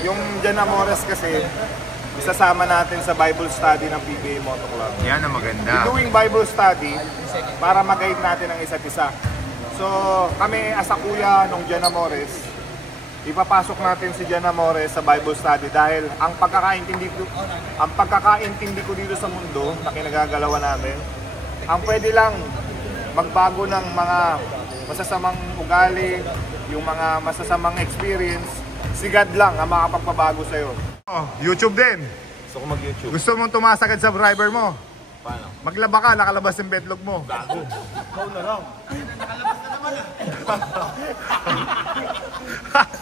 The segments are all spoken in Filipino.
Yung Jan Amores kasi, isasama natin sa Bible study ng PBA Moto Club. Yan ang maganda. We're doing Bible study para mag-guide natin ang isa't isa. So, kami as a kuya nung Jan Amores, ipapasok natin si Jan Amores sa Bible study dahil ang pagkakaintindi ko dito sa mundo na kinagagalawan namin, ang pwede lang magbago ng mga masasamang ugali, yung mga masasamang experience, si God lang ang makapagpabago sa'yo. Oh, YouTube din. Gusto ko mag-YouTube. Gusto mong tumaas agad sa subscriber mo? Paano? Maglaba ka, nakalabas yung betlog mo. Gago. Ikaw na lang. Nakalabas na naman ah.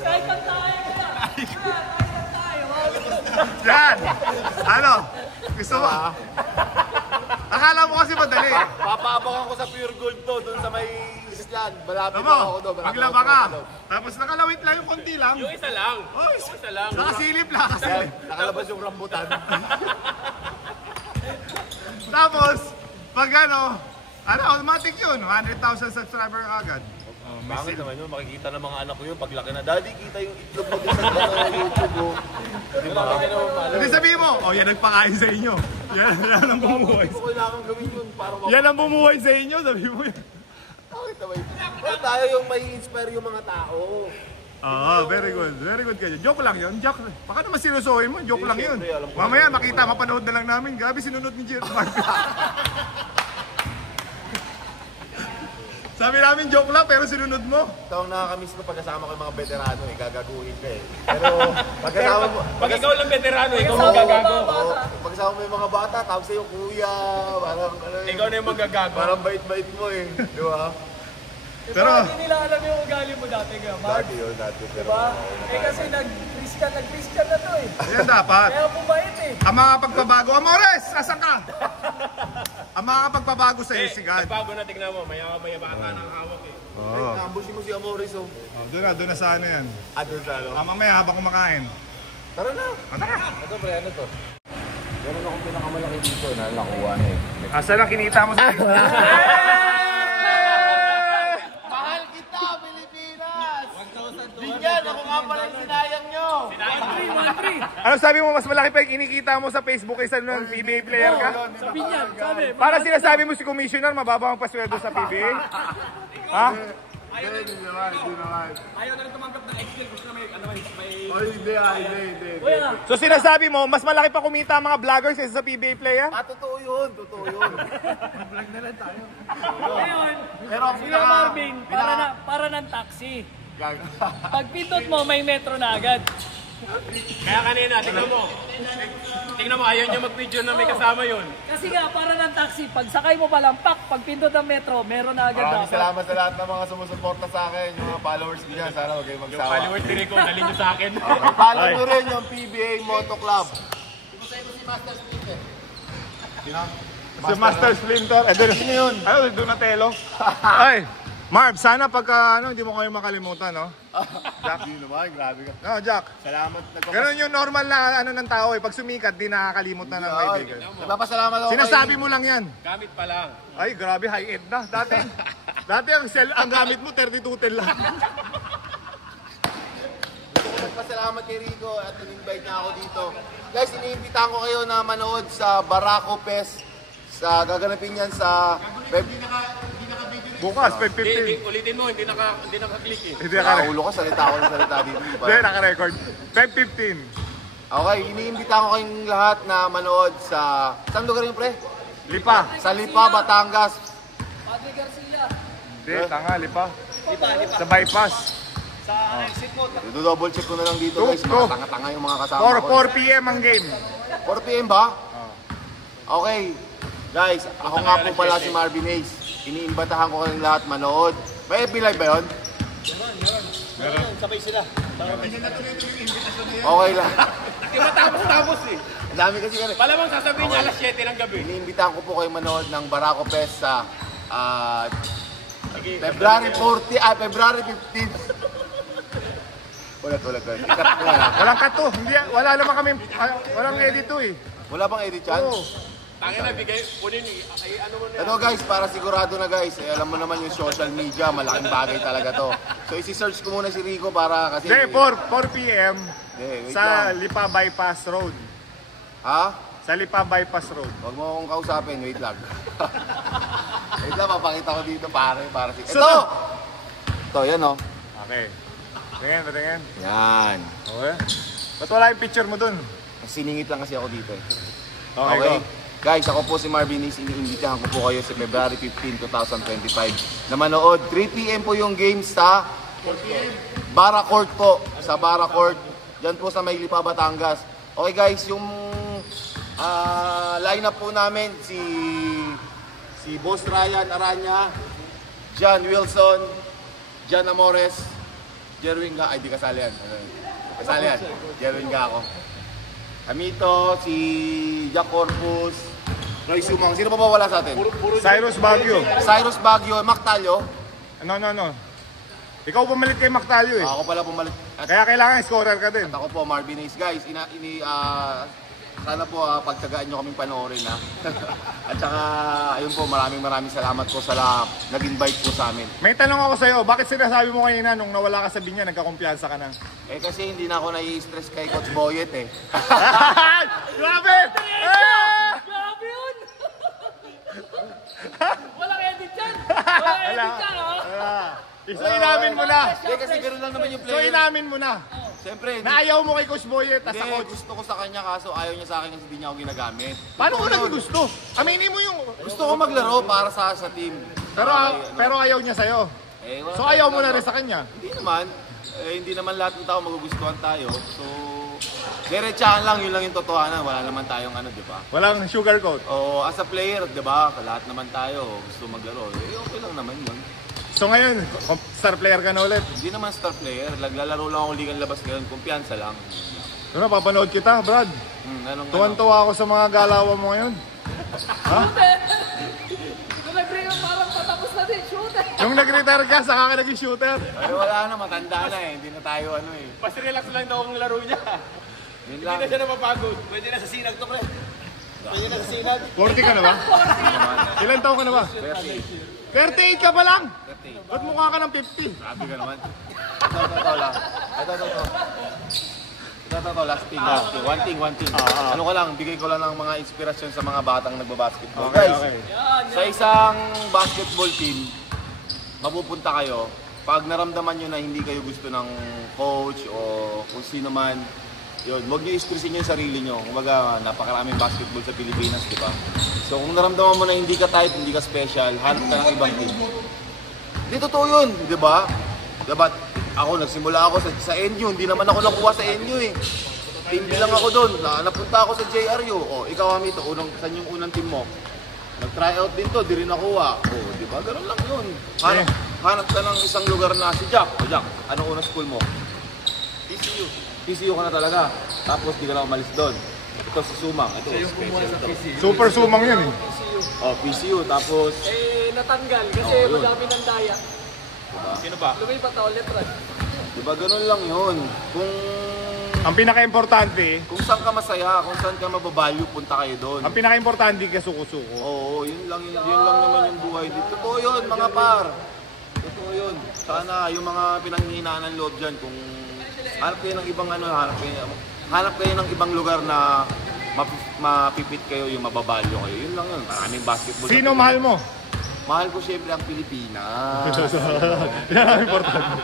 Kahit ang tayo Yan! Ano? Gusto mo? Akala mo kasi madali. Papaabangan ko sa Pure Gold to, dun sa may island. Malapit Tama, ako doon. maglaba ka. Tapos nakalawit lang yung konti lang. Yung isa lang. Oh, Yung isa lang. nakasilip lang. Nakasilip. Nakalabas yung rambutan. Tapos, pag ano, automatic yun. 100,000 subscriber agad. Bakit naman yun? Makikita ng mga anak ko yun. Paglaki na, Daddy, kita yung itlog mo din sa YouTube mo. Di ba? Hindi sabihin mo, oh yan nagpakain sa inyo. Yan ang bumuhay. Hindi ko kailangan gawin yun para Yan ang bumuhay sa inyo, sabihin mo yan. Bakit naman yun? Pero tayo yung may inspire yung mga tao. Very good. Very good kayo. Joke lang yun. Joke. Baka naman sinusuhin mo. Joke lang yun. Siyempre, alam ko Mamaya makita, mapanood na lang namin. Gabi sinunod ni Jerry Marvin. Sabi namin joke lang pero sinunod mo. Ito ang nakakamiss ko pagkasama ko yung mga veterano eh. Gagaguhin ka eh. Pero pagkasama mo... Pag ikaw lang veterano, ikaw magagago. Pagkasama mo yung mga bata, tapos sa'yo kuya. Parang ano eh. Ikaw na yung magagago. Parang bait-bait mo eh. Di ba? Pero Hindi nila alam yung ugali mo dati ka, Mark. Dati yun, dati. Pero... Diba? Eh kasi nag-Christian na to eh. yan dapat. Kaya bumait eh. Ang mga pagbabago. Amores! Asan ka? Ang mga pagbabago sa iyo si God. Bago na tignan mo, maya bata ng hawak eh. Oo. Naambusin mo si Amores oh. Doon na sa ano yan. Doon sa ano? Mamaya habang kumakain. Tara na. Tara. Ito pre, ano to? Meron akong pinakamalaki dito na nakuha na eh. Asan ang kinita mo sa Mahal kita, Pilipinas! 1,000 Binyan, ako nga pala yung sinayang nyo! Ano sabi mo, mas malaki pa yung kinikita mo sa Facebook kaysa nung PBA player ka? Sabi niya, sabi. Para sinasabi mo si Commissioner, mababa ang pasweldo sa PBA? Ha? Hindi naman. Ayaw na rin tumanggap ng XL, gusto na may, Hindi. So sinasabi mo, mas malaki pa kumita ang mga vloggers kaysa sa PBA player? Totoo yun. Ngayon, Pero ang Kuya Marvin, para ng taxi. Pag pindot mo, may metro na agad. Kaya kanina, tignan mo, ayaw niya mag-video na may kasama yun. Kasi nga, para ng taxi, pag sakay mo palampak, pag pindot ng metro, meron na agad Maraming dapat. salamat sa lahat ng mga sumusuporta sa akin, yung mga followers ko dyan. Sana huwag kayong Yung magsawa. followers ni Rico, dalhin niyo sa akin. Follow nyo rin yung PBA Moto Club. Si Master Splinter. Sino yun? Ano, Donatello? Ay, Marv, sana pagka hindi mo kayo makalimutan, no? Jack? Hindi naman, grabe ka. No, Jack. Salamat. Ganun yung normal na ng tao eh. Pag sumikat, di nakakalimutan ng kaibigan. Nagpapasalamat ako Sinasabi mo lang yan. Gamit pa lang. Ay, grabe, high-end na. Dati ang gamit mo, 32 lang. Nagpasalamat kay Rico at in-invite niya ako dito. Guys, iniimbitahan ko kayo na manood sa Barako Fest. Gaganapin yan sa... Bukas, 5:15. Ulitin mo, hindi naka-click eh. Hindi naka-record. Ulo ko, salita ako ng salita dito. Hindi, naka-record. 5:15. Okay, iniimbitahan ko kayong lahat na manood sa... Saan lugar yung pre? Lipa. Sa Lipa, Batangas. Padre Garcia. Hindi, tanga, Lipa. Sa bypass. Double check ko na lang dito guys. Go. Mga tanga-tanga yung mga kasama ko. 4 p.m. ang game. 4 p.m. ba? Okay. Guys, ako nga po pala si Marvin Ace. Iniimbatahan ko kayong lahat manood. May FB Live ba yun? Meron. Sabay sila. Okay lang. Hindi matapos eh. Ang dami kasi kami. Malamang sasabihin niya alas 7 ng gabi. Iniimbitahan ko po kayo manood ng Barako Fest sa February 15. Ulat. Ikat ko na. Walang cut to. Hindi, wala naman kami, walang edit to eh. Wala bang edit yan? Oo. Tangin na, bigay, kunin, ay ano mo na. Ito guys, para sigurado na guys, alam mo naman yung social media, malaking bagay talaga to. So isi-search ko muna si Rico para kasi... Hindi, 4 p.m. Wait sa lang. Lipa Bypass Road. Ha? Sa Lipa Bypass Road. Huwag mo akong kausapin, wait lang. Wait lang, papakita ko dito para si... So, Ito! Ito, yan o. Okay. Patingin. Yan. Okay. Ba't wala yung picture mo dun? Siningit lang kasi ako dito eh. Okay, go. Guys, ako po si Marvin Ace. Iniimbitahan ko po kayo sa February 15, 2025 na manood. 3 p.m. po yung game sa Bara Court po. Sa Bara Court. Diyan po sa May Lipa, Batangas. Okay guys, yung lineup po namin si Boss Ryan Aranya, John Wilson, John Amores, Jerwin Ga. Ay, di kasali yan. Kasali yan. Jerwin Ga ako. Amito, si Jack Corpus, Roy Sumang. Sino pa ba wala sa atin? Cyrus Baguio. Cyrus Baguio, Mactalio. No. Ikaw pumalit kay Mactalio eh. Ako pala pumalit. Kaya kailangan scorer ka din. At ako po, Marvin Ace. Guys, sana po pagtsagaan nyo kaming panoorin ha. At saka, ayun po, maraming salamat po sa nag-invite po sa amin. May tanong ako sa'yo, bakit sinasabi mo kanina nung nawala ka sa Binya, nagkakumpiyansa ka na? Eh kasi hindi na ako nai-stress kay Coach Boyet eh. Grabe! Grabe yun! Walang edit yan! Walang edit yan, oh! So inamin mo na. Hindi kasi ganoon lang naman yung So player. inamin mo na. Siyempre, Na ayaw mo kay Coach Boyet at sa hindi, coach. gusto ko sa kanya kaso ayaw niya sa akin kasi hindi niya ako ginagamit. Paano mo Totoo naging yun. gusto? Aminin mo yung... Gusto ko maglaro para sa team. Pero ayaw niya sa'yo. Wala So tayong ayaw mo na gagawa. rin sa kanya. Hindi naman lahat ng tao magugustuhan tayo. So, diretsahan lang, yun lang yung totohanan. Wala naman tayong di ba? Walang sugarcoat. O as a player, di ba? Lahat naman tayo gusto maglaro. Okay lang naman yun. So ngayon, star player ka na ulit. Hindi naman star player. Naglalaro lang ako ligang labas ngayon. Kumpiyansa lang. So napapanood kita, Brad. Anong Tuwan-tuwa ako sa mga galawan mo ngayon. Ha? Ito nag-ring parang patapos na din, shoot eh! Yung nag-retire ka, saka ka naging shooter. Ay, wala na. Matanda na eh. Hindi na tayo Pas-relax lang daw ang laro niya. Yun Hindi lang. na siya napapagod. Pwede na sa sinag to, pre. Pwede na sa sinag. 40 ka na ba? Ilan taon ka na ba? 30. 38 ka pa lang? 30. Ba't mukha ka ng 50? Grabe ka naman. Ito lang. Ito, last thing. One thing. Ano ko lang, bigay ko lang ng mga inspirasyon sa mga batang nagbabasketball. Okay, Guys, okay. sa isang basketball team, mapupunta kayo, pag naramdaman nyo na hindi kayo gusto ng coach o kung sino man, yun, huwag nyo istresin yung sarili nyo. Kumbaga, napakaraming basketball sa Pilipinas, di ba? So, kung naramdaman mo na hindi ka type, hindi ka special, hanap ka ng ibang team. Hindi totoo yun, di ba? Diba, nagsimula ako sa NU, hindi naman ako nakuha sa NU eh. Team B lang ako doon, napunta ako sa JRU. O, ikaw Amito, saan yung unang team mo? Nag-tryout din to, di rin nakuha. O, di ba? Ganun lang yun. Hanap ka ng isang lugar na si Jack. O Jack, anong unang school mo? PCU. PCU ka na talaga. Tapos di ka na umalis doon. Ito si Sumang. Ito yung special to. Super sumang yan eh. O, PCU. Tapos, Natanggal kasi madami ng daya. Sino ba? Lumipat na ulit, Rod. diba ganun lang yun. Ang pinaka-importante, Kung saan ka masaya, kung saan ka mababalyo, punta kayo doon. ang pinaka-importante ka suko-suko. Oo, yun lang naman yung buhay dito. Totoo yun, mga par. Totoo yun. Sana yung mga pinanghihinaan ng loob dyan, kung hanap kayo ng ibang hanap kayo ng ibang lugar na mapipit kayo, yung mababalyo kayo. Yun lang yun. Maraming basketball. Sino mahal mo? Mahal ko siyempre ang Pilipinas. Yan ang importante.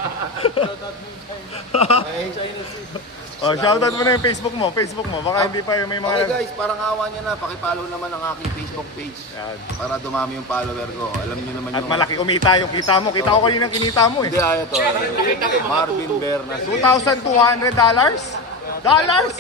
Shoutout mo na yung Facebook mo. Baka hindi pa yung may Okay mga... guys, parang awa niya na. Pakipollow naman ang aking Facebook page. Yan. Para dumami yung follower ko. Alam niyo naman At yung... malaki kumita yung kita mo. Kita ko kanina kinita mo eh. Hindi, ayaw to. Marvin Bernas. $2,200? Dollars?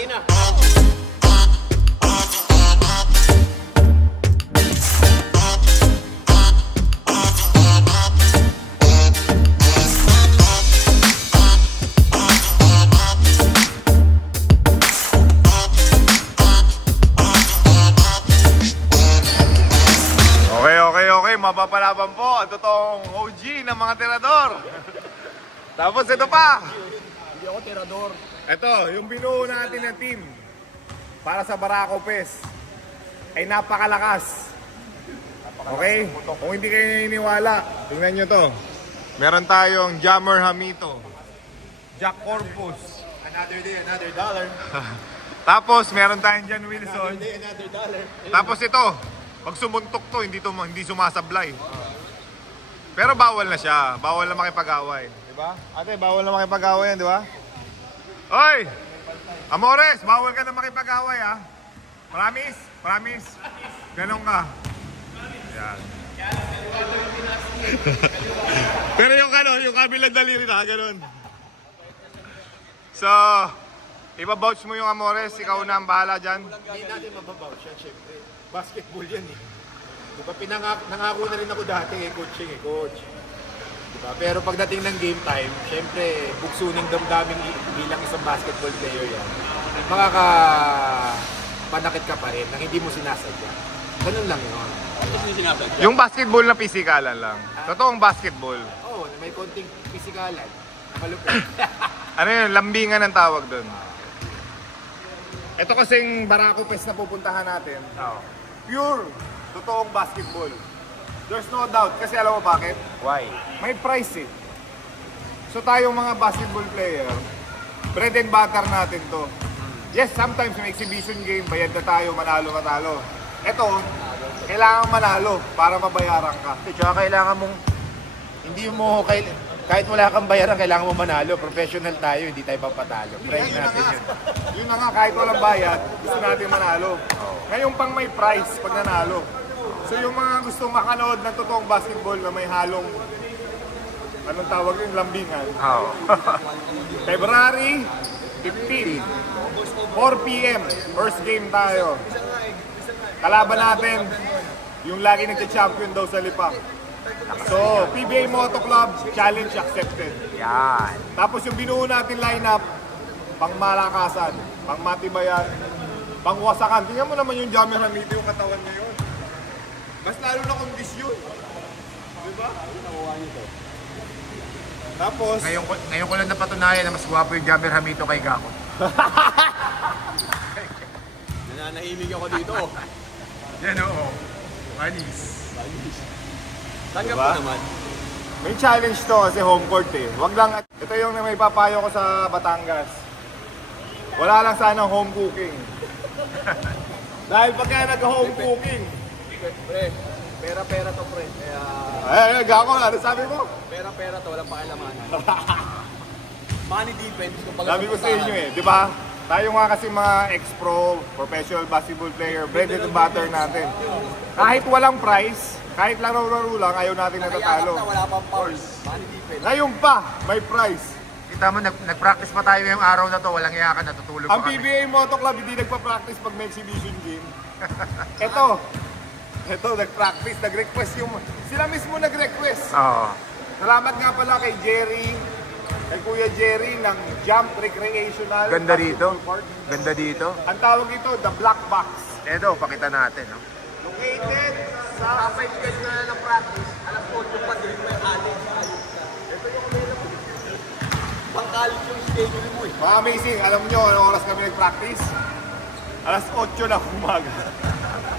Okay, mapapalaban po ang totoong OG ng mga tirador. Tapos ito pa. Hindi ako tirador. Ito, yung binuo natin na team para sa Barako Pes. ay napakalakas. Okay? Kung hindi kayo naniniwala, tingnan nyo to. Meron tayong Jammer Hamito. Jack Corpus. Another day, another dollar. Tapos meron tayong John Wilson. Another day, another dollar. Tapos ito, pag sumuntok to, hindi sumasablay. Pero bawal na siya. Bawal na makipag-away. Diba? Ate, bawal na makipag-away yan, di ba? Hoy! Amores, bawal ka na makipag-away, ha? Promise? Promise? Ganon ka. Yan. Pero yung kabilang daliri na, ganon. So, iba-vouch mo yung Amores, ikaw na ang bahala dyan. Hindi natin mababouch yan, syempre. Basketball yan eh. Diba, nangako na rin ako dati coach. Diba? Pero pagdating ng game time, syempre, buksuning damdamin bilang isang basketball player yan. Makakapanakit ka pa rin nang hindi mo sinasadya. Ganun lang yun. Yung basketball na pisikalan lang. Totoong basketball. Oo, may konting pisikalan. Nakalupit. Ano yun? Lambingan ang tawag doon. Ito kasing Barako Fest na pupuntahan natin. Pure, totoong basketball. There's no doubt. Kasi alam mo bakit? Why? May price eh. So tayong mga basketball player, bread and butter natin to. Yes, sometimes may exhibition game, bayad na tayo, manalo. Ito, kailangan manalo para mabayaran ka. Tsaka kailangan mong, kahit wala kang bayaran, kailangan mo manalo. Professional tayo, hindi tayo papatalo. Try natin yun. Yun na nga, kahit walang bayad, gusto natin manalo. Ngayon pang may prize pag nanalo. So yung mga gustong makanood ng totoong basketball na may halong, anong tawag yun, lambingan. February 15, 4 p.m. First game tayo. Kalaban natin, yung lagi nagka-champion daw sa Lipa. So, PBA Moto Club, challenge accepted. Yan. Tapos yung binuo natin lineup, pang malakasan, pang matibayan, pang wasakan. Tingnan mo naman yung Jammer Hamito, yung katawan niya yun. Mas lalo na kondisyon. Diba? Tapos, Ngayon ko lang napatunayan na mas gwapo yung Jammer Hamito kay Gako. Nananahimik ako dito. yan oo. Manis. Tanggap Diba? ko naman. May challenge to kasi home court eh. Wag lang, ito yung may papayo ko sa Batangas. Wala lang sanang home cooking. Dahil pagka nag-home cooking, Pre, pera-pera to pre. Kaya ay, gako, ano sabi mo? pera-pera to, walang pakilamanan. Money defense. Sabi ko sa inyo eh, di ba? Tayo nga kasi mga ex-pro, professional basketball player, bread and butter natin. Kahit walang prize, kahit laro-laro lang, ayaw natin natatalo. Wala pang powers. Money defense. Ngayon pa, may prize. Kita mo, nag-practice pa tayo ngayong araw na to. Walang iyakan, natutulog Ang pa kami. PBA Moto Club hindi nagpa-practice pag may exhibition game. Ito, nag-practice, nag-request yung... Sila mismo nag-request. Oo. Salamat nga pala kay Jerry, kay Kuya Jerry ng Jump Recreational. Ganda dito. Basketball Court. Ganda dito. Ang tawag ito, the Black Box. Edo, pakita natin. No? Located sa... Kapag guys na ng practice, alam ko, yung pag-drink mo yung aling. Ito yung available. Pang-college yung schedule mo eh. Mga amazing, alam nyo, anong oras kami nag-practice? Alas 8 na umaga.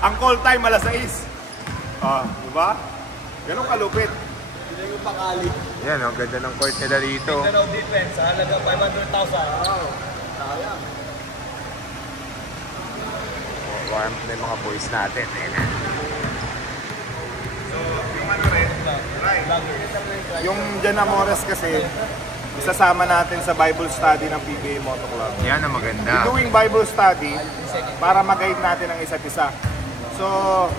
Ang call time, alas 6. Diba? Ganun kalupit. Yun yung pang-college. Yan, ang ganda ng court nila dito. Ganda ng defense, halaga 500,000. Wow. Sayang. Warm na yung mga boys natin. Ayan na. So, yung ano rin, yung Jan Amores kasi, isasama natin sa Bible study ng PBA Moto Club. Yan ang maganda. Doing Bible study para mag-guide natin ang isa't isa. So,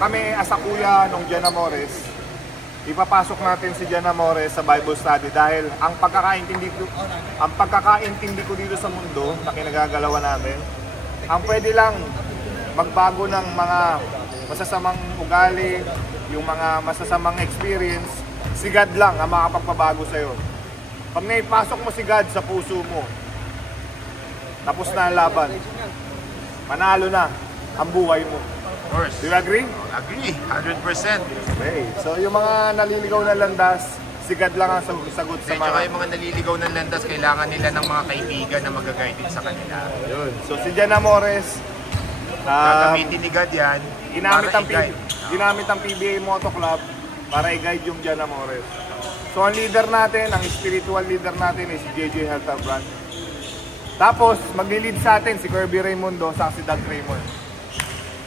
kami as a kuya nung Jan Amores, ipapasok natin si Jan Amores sa Bible study dahil ang pagkakaintindi ko dito sa mundo na kinagagalawan natin, ang pwede lang magbago ng mga masasamang ugali, yung mga masasamang experience, si God lang ang makapagpabago sa'yo. Pag naipasok mo si God sa puso mo, tapos na ang laban. Manalo na ang buhay mo. Of course. Do you agree? Agree. 100%. Okay. So yung mga naliligaw na landas, si God lang ang sagot sa Tsaka mga... yung mga naliligaw ng landas, kailangan nila ng mga kaibigan na mag-guide din sa kanila. Yun. So si Jan Amores, Gagamitin ni God yan. ginamit ang PBA Moto Club para i-guide yung Jan Amores. So ang leader natin, ang spiritual leader natin is JJ Helterbrand. Tapos magli-lead sa atin si Kirby Raimundo sa si Doug Raymond.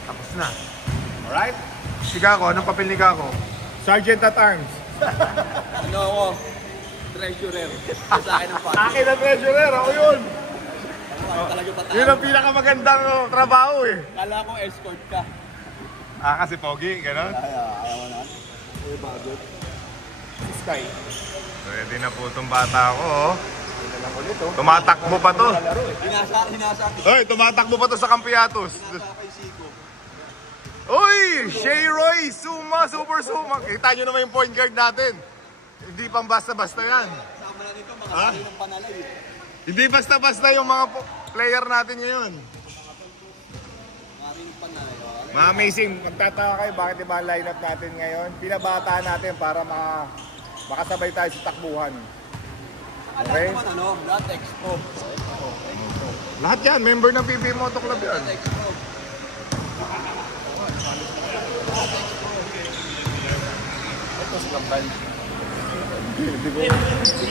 Tapos na. Alright? Si Kako, anong papel ni Kako? Sergeant at Arms. Ano ako? Treasurer. Sa akin ang Akin na treasurer, ako yun. talaga patay. Yun ang pinakamagandang trabaho eh. Kala ko escort ka. Kasi pogi, gano'n? Ayaw mo na. Budget. Si Sky. Pwede na po itong bata ko, oh. Tumatakbo pa to. Hinasa. Hoy, tumatakbo pa to sa Campeatos. Hinasa kay Siko. Uy! Shay Roy! Super suma! Kita nyo naman yung point guard natin. Hindi pang basta-basta yan. Sama na nito, makakali ng panalay. Hindi basta-basta yung mga player natin ngayon. Makakali ng panalay. Mga amazing, magtataka kayo bakit iba ang lineup natin ngayon. Pinabata natin para makasabay tayo sa takbuhan. Okay? Lahat expo. Lahat yan, member ng PBA Moto Club yan. Expo. Ito si Kambal. Sige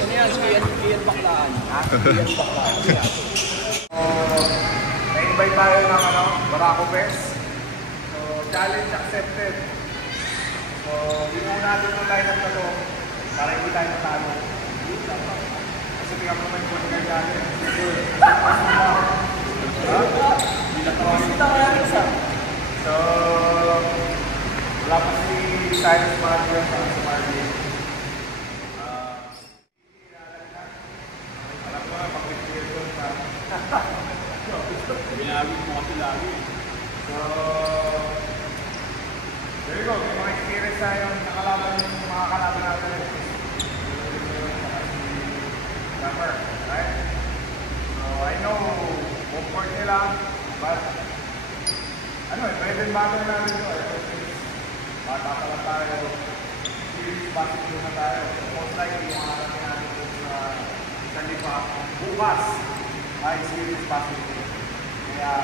yan, Kian Baklaan. Kian Baklaan. Na-invite tayo ng Barako Fest. So, challenge accepted. So, binuo natin itong lineup na to para hindi tayo matalo. Kasi tingnan mo naman yung point guard natin. So, wala pa si Cyrus Martin sa Martin. Alam mo na, pag-clear ko na. Binawin mo kasi lagi. So, there you go. May mga experience tayo nakalaban yung mga kalaban natin. Number, right? So, I know, comfort nila, but present battle natin ito. Bata pa lang tayo, serious basketball na tayo. Most likely, yung mga natin sa lipa, bukas ay serious basketball. Kaya,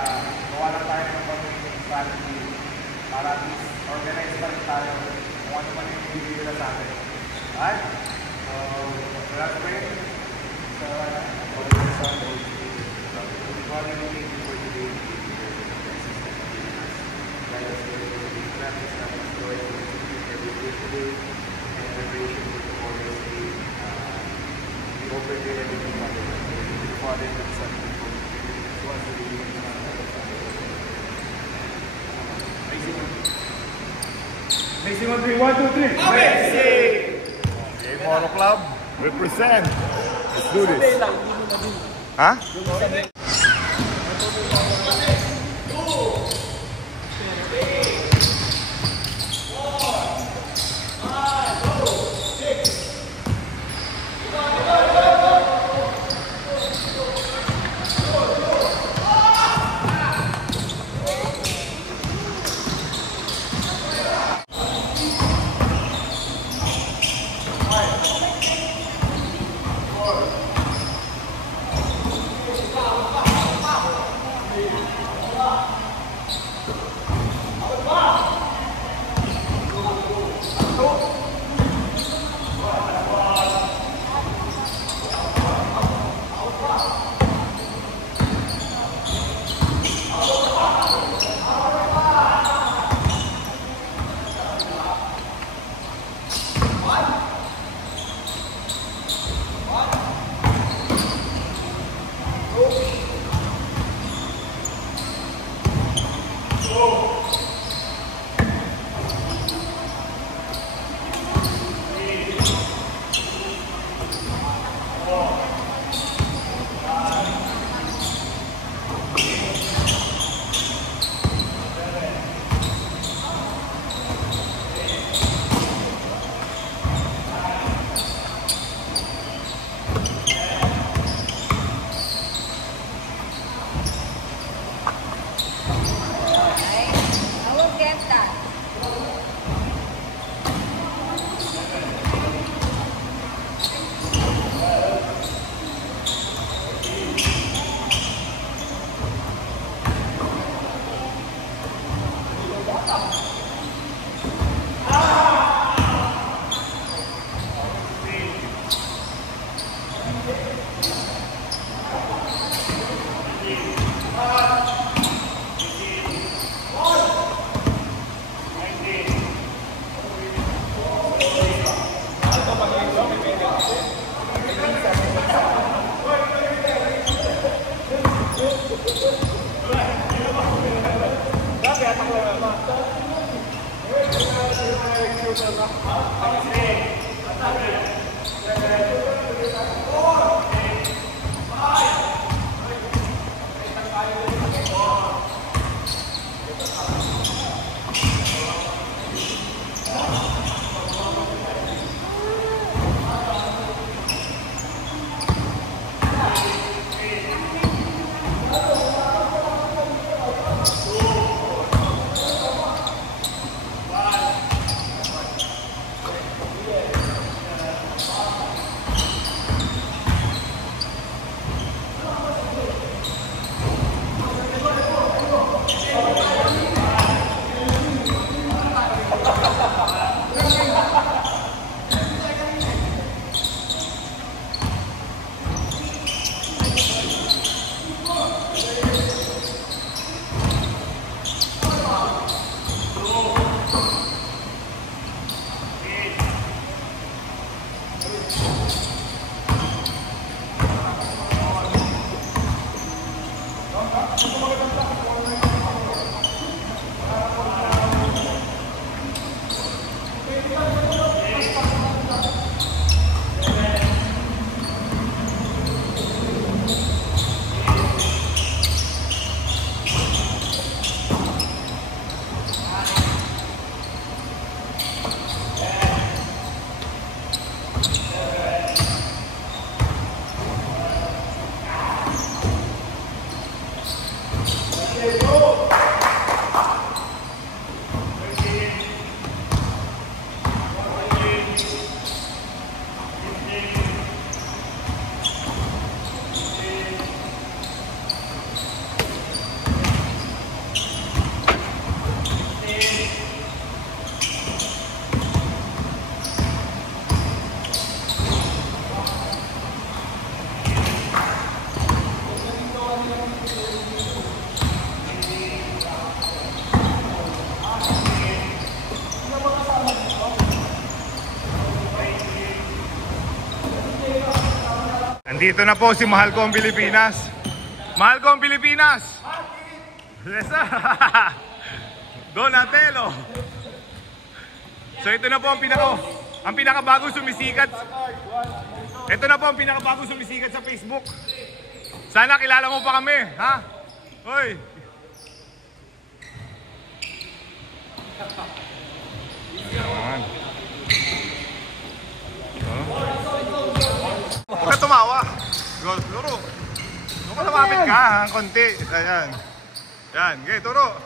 gawa lang tayo ng pamilya strategy para at least organize pa rin tayo kung ano man yung bibigyan nila sa atin. Alright? So, let's pray. So, God, we thank you for today. Let us go to the practice of the joy of every day today and preparation for tomorrow's day. We hope that you're ready to Father. The Father, the Son, and the Holy Spirit. So as we begin to Amazing 1, 3, 1, 2, 3. Amazing! Okay, Moto Club, represent. Let's do this. Ha? Andito na po si Mahal Kong Pilipinas. Mahal Kong Pilipinas! Yes, sir! Donatello! So ito na po ang pinakabagong sumisikat. Ito na po ang pinakabagong sumisikat sa Facebook. Sana kilala mo pa kami, ha? Hoy! Huwag ka tumawa. Turo. Huwag ka lumapit ka, ha? Konti. Ayan. Yan. Okay, turo.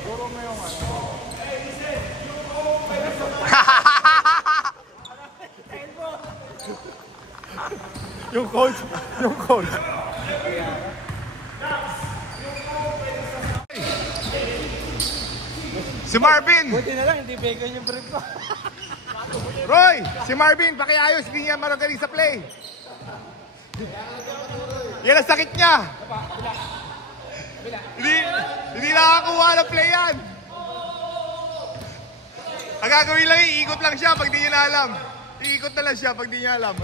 Turo mo yung ano. Yung coach. Si Marvin! Buti na lang, hindi vegan yung brief ko. Roy! Si Marvin, pakiayos, hindi niya maragaling sa play. Yan ang sakit niya. Hindi nakakuha ng play yan. Ang gagawin lang, iikot lang siya pag di niya na alam. Iikot na lang siya pag di niya alam.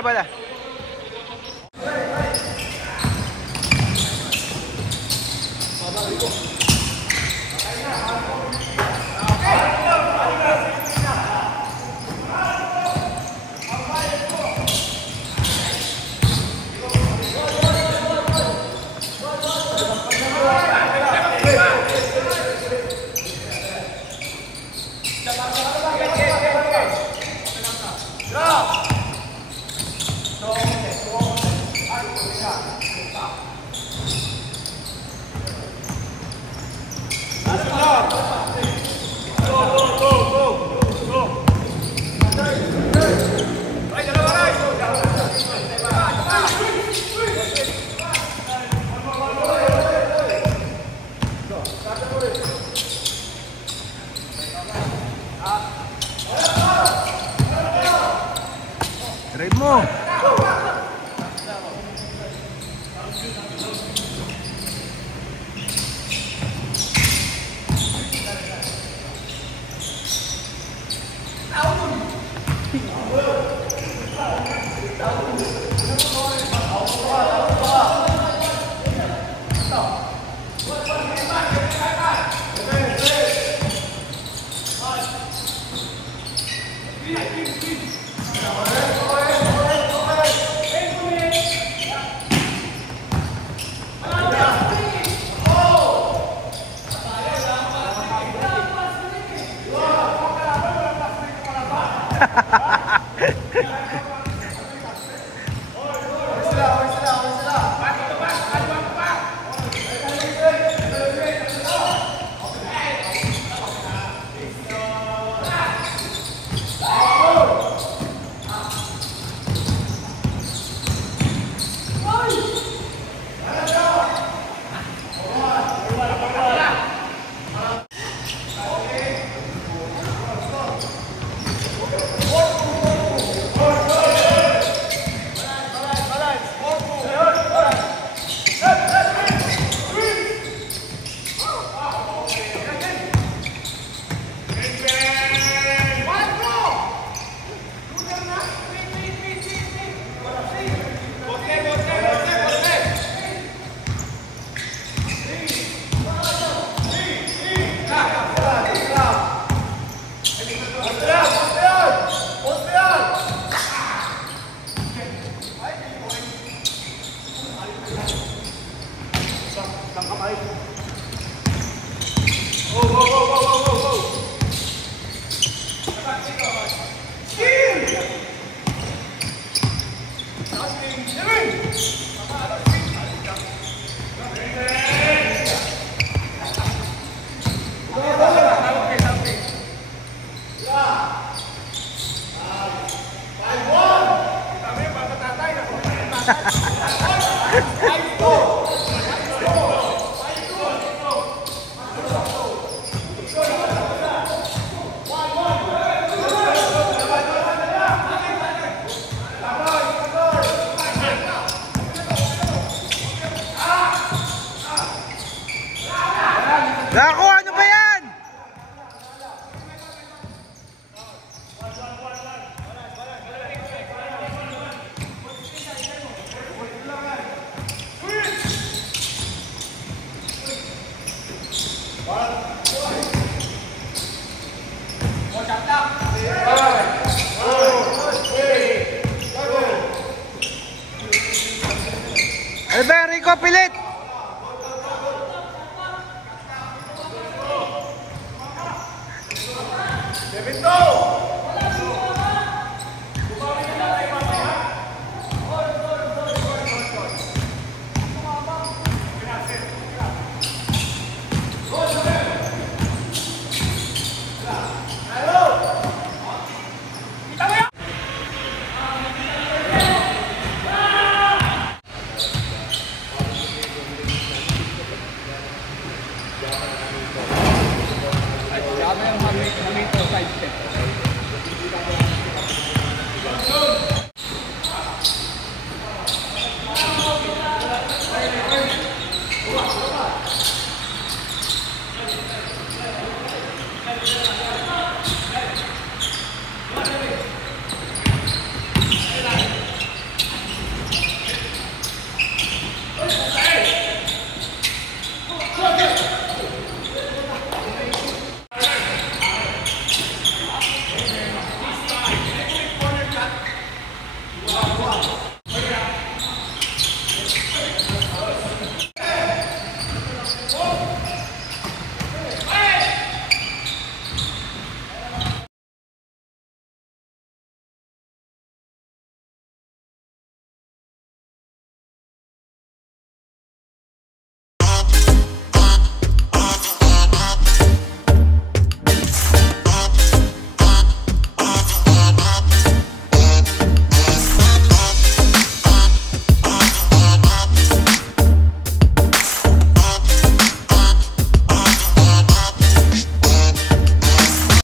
Bala. Drive mo. Dako, ano ba yan? Rico, pilit! Wow.